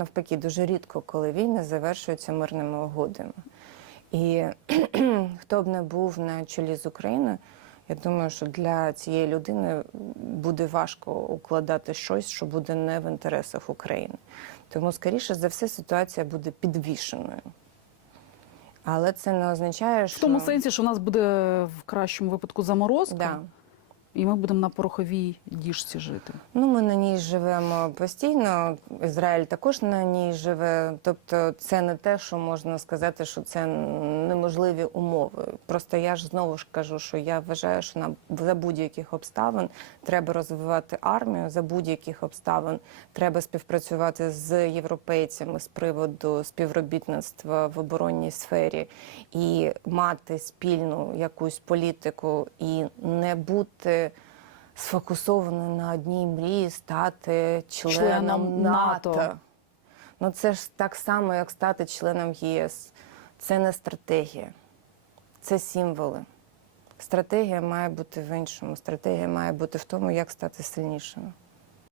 Навпаки, дуже рідко, коли війни завершуються мирними угодами. І хто б не був на чолі з Україною, я думаю, що для цієї людини буде важко укладати щось, що буде не в інтересах України. Тому, скоріше за все, ситуація буде підвішеною. Але це не означає, що В тому сенсі, що у нас буде в кращому випадку заморозка, Да. І ми будемо на пороховій діжці жити. Ну, ми на ній живемо постійно. Ізраїль також на ній живе. Тобто, це не те, що можна сказати, що це неможливі умови. Просто я ж знову ж кажу, що я вважаю, що нам за будь-яких обставин треба розвивати армію. За будь-яких обставин треба співпрацювати з європейцями з приводу співробітництва в оборонній сфері і мати спільну якусь політику і не бути сфокусованою на одній мрії стати членом, Членом НАТО. НАТО. Ну це ж так само, як стати членом ЄС. Це не стратегія, це символи. Стратегія має бути в іншому. Стратегія має бути в тому, як стати сильнішими.